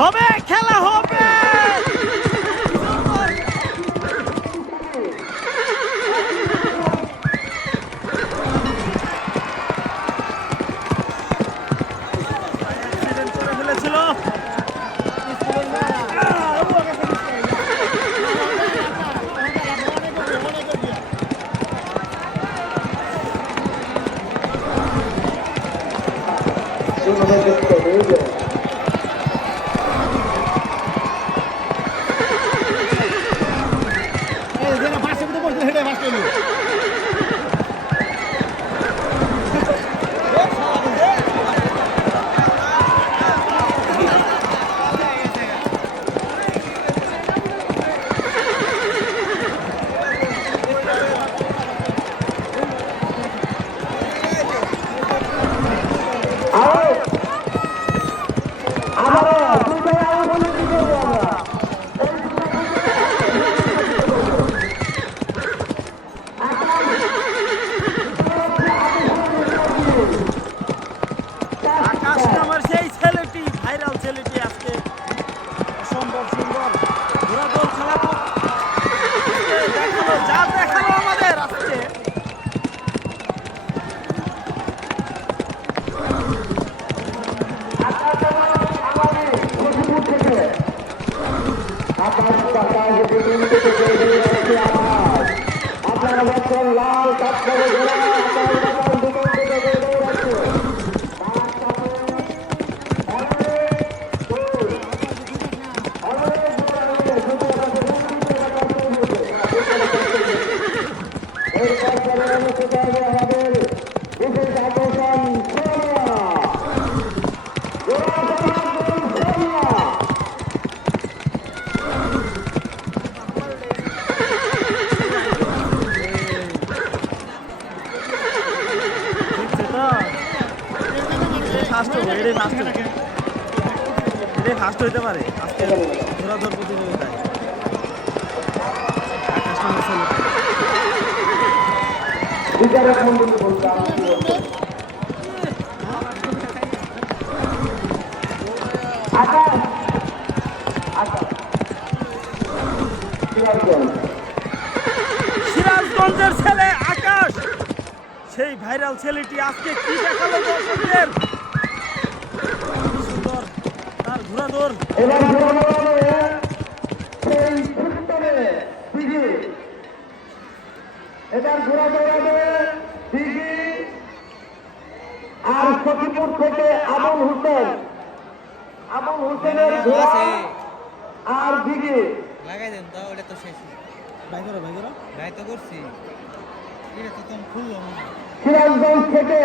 হবে খেলা হবে। করে ফেলেছিল ফার্স্ট হইতে পারে আজকে ধরাধর প্রতিযোগিতায়। সিরাজগঞ্জের ছেলে আকাশ, সেই ভাইরাল ছেলেটি আজকে কি দেখালো দর্শকদের। সুন্দর তার ঘোরাধর। আর সখীপুর থেকে আবুল হোসেনের আর দিঘি লাগাই দেন তো, ওটা তো শেষ। ভাই করো ভাই তো করছি, এটা তো তুমি খুললো। সিরাজগঞ্জ থেকে